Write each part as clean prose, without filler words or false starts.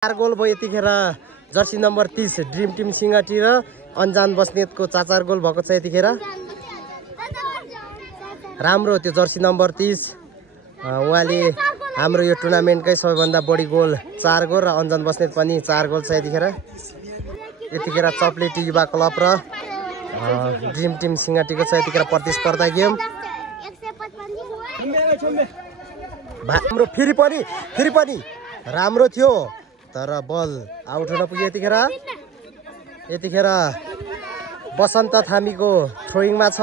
4 goal भयो यतिखेर Jersey number 30 dream team सिंगाटी र अन्जान बस्नेतको 4 गोल भएको छ यतिखेर। राम्रो त्यो जर्सी नम्बर 30 उहाँले हाम्रो यो टुर्नामेन्टकै सबैभन्दा बढी गोल 4 गोल र अन्जान बस्नेत पनि 4 गोल छ यतिखेर। यतिखेर चप्लेटी युवा क्लब र ड्रिम टिम सिंगाटीको छ यतिखेर प्रतिस्पर्धा गेम। हाम्रो फेरि पनि राम्रो थियो तर बल आउट हुन पुग्यो यतिखेर बसन्त थामीको थ्रोइङमा छ।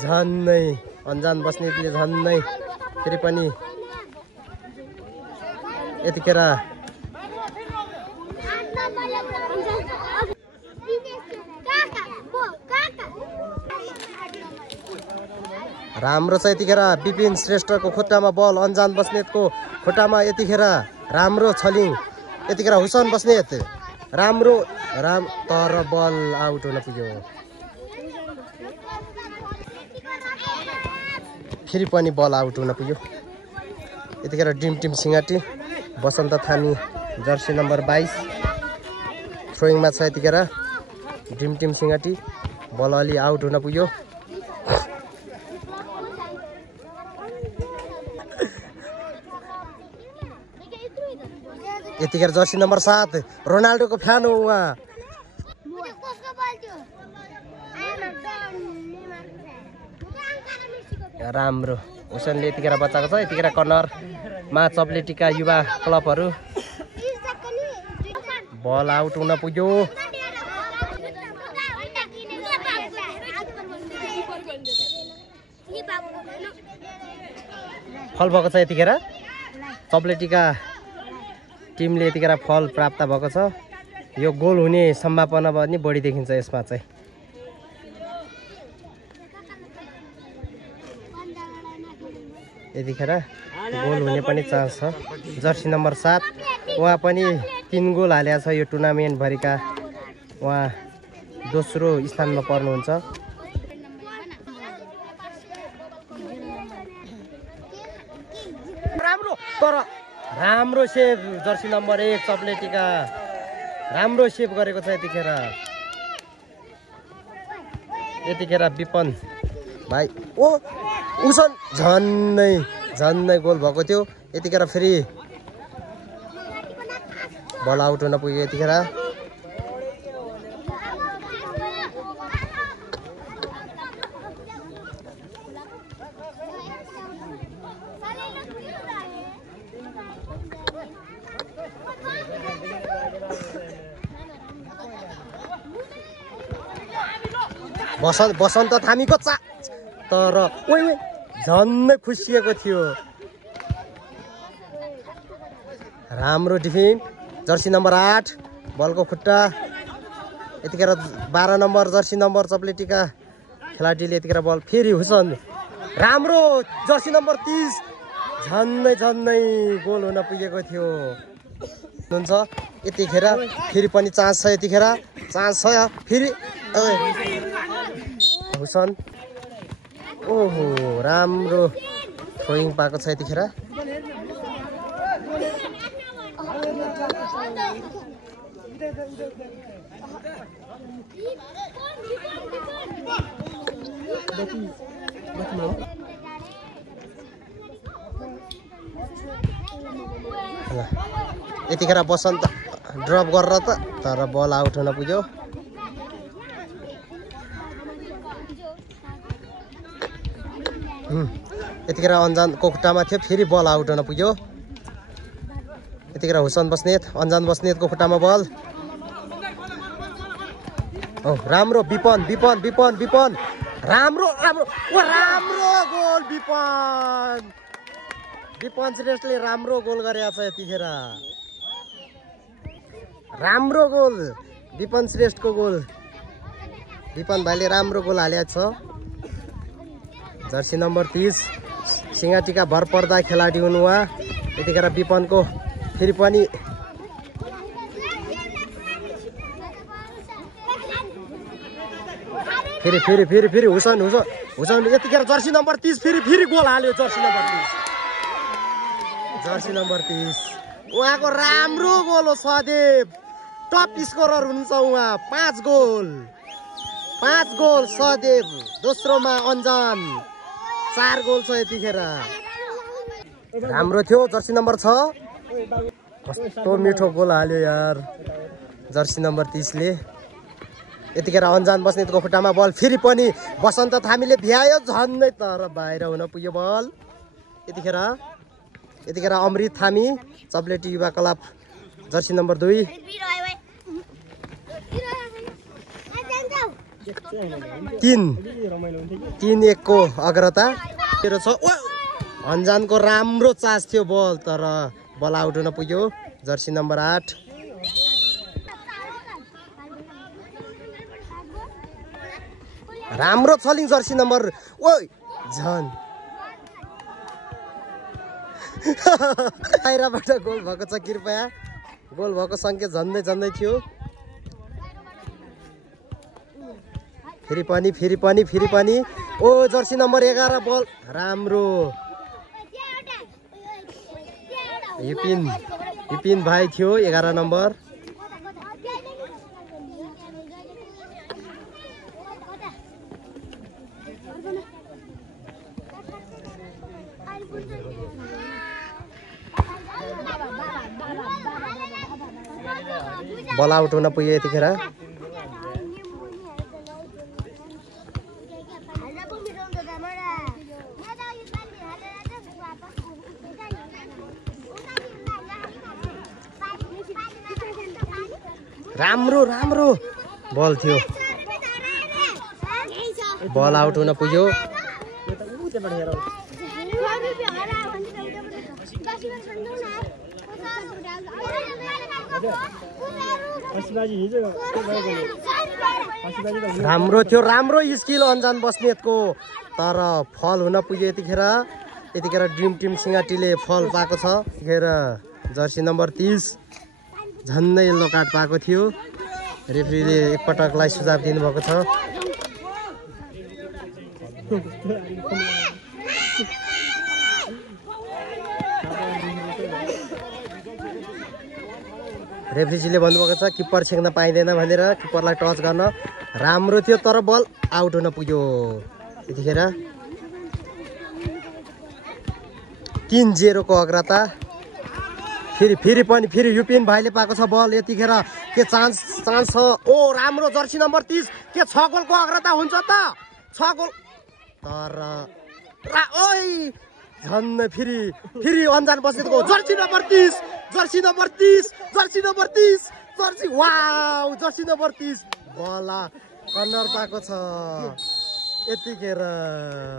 झन्नै अन्जान बस्नेतले झन्नै फेरि पनि यतिखेर राम्रो छ यतिखेर विपिन श्रेष्ठको खुट्टामा बल अन्जान बस्नेतको खुट्टामा यतिखेर राम्रो छलिङ यतिखेर हुसन बस्नेत राम्रो तर बल आउट हुन पुग्यो। फेरि पनि बल आउट हुन पुग्यो यतिखेर ड्रिम टिम सिंगाटी बसन्त थामी जर्सी नम्बर 22 थ्रोइङमा छ यतिखेर ड्रिम टिम सिंगाटी बल अलि आउट हुन पुग्यो। यतिखेर जर्सी नम्बर 7 रोनाल्डोको फ्यान हो उहाँ। राम्रो हुसनले यतिखेर बचाएको छ यतिखेर कर्नरमा चप्लेटीका युवा क्लबहरू बल आउट हुन पुग्यो। फल भएको छ यतिखेर चप्लेटीका टिमले यतिखेर फल प्राप्त भएको छ। यो गोल हुने सम्भावना पनि बढी देखिन्छ यसमा चाहिँ। यतिखेर गोल हुने पनि चान्स छ। जर्सी नम्बर 7 उहाँ पनि 3 गोल हालेको छ यो टुर्नामेन्ट भरिका। उहाँ दोस्रो स्थानमा पर्नुहुन्छ। राम्रो सेभ जर्सी नम्बर 1 चप्लेटीका राम्रो सेभ गरेको छ यतिखेर विपन भाइ उसन झन्नै गोल भएको थियो यतिखेर फेरि बल आउट हुन पुग्यो यतिखेर। बसन्त थामीको तर झन्नै खुसिएको थियो। राम्रो डिफेन्ड जर्सी नम्बर 8 बलको खुट्टा यतिखेर 12 नम्बर जर्सी नम्बर चप्लेटीका खेलाडीले यतिखेर बल फेरि हुसन राम्रो जर्सी नम्बर 30 झन्नै गोल हुन पुगेको थियो हुन्छ। यतिखेर फेरि पनि चान्स छ यतिखेर चान्स छ फेरि हुसन ओहो राम्रो थ्रोइङ पाएको छ यतिखेर। यतिखेर बसन्त ड्रप गरेर तर बल आउट हुन पुग्यो। यतिखेर अन्जानको खुट्टामा थियो फेरि बल आउट हुन पुग्यो। यतिखेर हुसन बस्नेत अन्जान बस्नेतको खुट्टामा बल राम्रो विपन राम्रो गोल विपन श्रेष्ठले राम्रो गोल गरेको छ यतिखेर। राम्रो गोल विपन श्रेष्ठको गोल विपन भाइले राम्रो गोल हालेको छ। जर्सी नम्बर 30 सिंगाटीका भरपर्दा खेलाडी हुन् उहाँ। यतिखेर विपनको फेरि पनि फेरि हुसन यतिखेर जर्सी नम्बर 30 फेरि गोल हाल्यो जर्सी नम्बर 30 जर्सी नम्बर 30 उहाँको राम्रो गोल हो सदेव टप स्कोरर हुनुहुन्छ उहाँ 5 गोल सदेव दोस्रोमा अन्जान 4 गोल छ यतिखेर राम्रो थियो जर्सी नम्बर 6 कस्तो मिठो गोल हाल्यो यार जर्सी नम्बर 30 ले यतिखेर अन्जान बस्नेतको खुट्टामा बल फेरि पनि बसन्त थामीले भ्यायो झन्नै तर बाहिर हुन पुग्यो बल यतिखेर अमृत थामी चप्लेटी युवा क्लब जर्सी नम्बर 2 3-1 को अग्रता तेरो छ अन्जानको राम्रो चार्ज थियो बल तर बल आउट हुन पुग्यो जर्सी नम्बर 8 राम्रो छलिङ जर्सी नम्बर झन बाहिरबाट गोल भएको छ कृपया गोल भएको सङ्केत झन्दै थियो फेरि पनि ओ जर्सी नम्बर 11 बल राम्रो युपिन भाइ थियो 11 नम्बर बल आउट हुन पुग्यो यतिखेर राम्रो बल थियो बल आउट हुन पुग्यो राम्रो थियो राम्रो स्किल अन्जान बस्नेतको तर फल हुन पुग्यो यतिखेर ड्रिम टिम सिंगाटीले फल पाएको छ यतिखेर जर्सी नम्बर 30 झन्नै येल्लो कार्ड पाएको थियो रेफ्रीले एकपटकलाई सुझाव दिनुभएको छ रेफ्रीजीले भन्नुभएको छ किप्पर छेक्न पाइँदैन भनेर किप्परलाई टच गर्न राम्रो थियो तर बल आउट हुन पुग्यो यतिखेर 3-0 को अग्रता फेरि युपिन भाइले पाएको छ बल यतिखेर के चान्स छ ओ राम्रो जर्सी नम्बर 30 के 6 गोलको अग्रता हुन्छ त 6 गोल तर झन् फेरि अन्जान बसेको जर्सी नम्बर 30 जर्सी नम्बर 30 बल कर्नर पाएको छ यतिखेर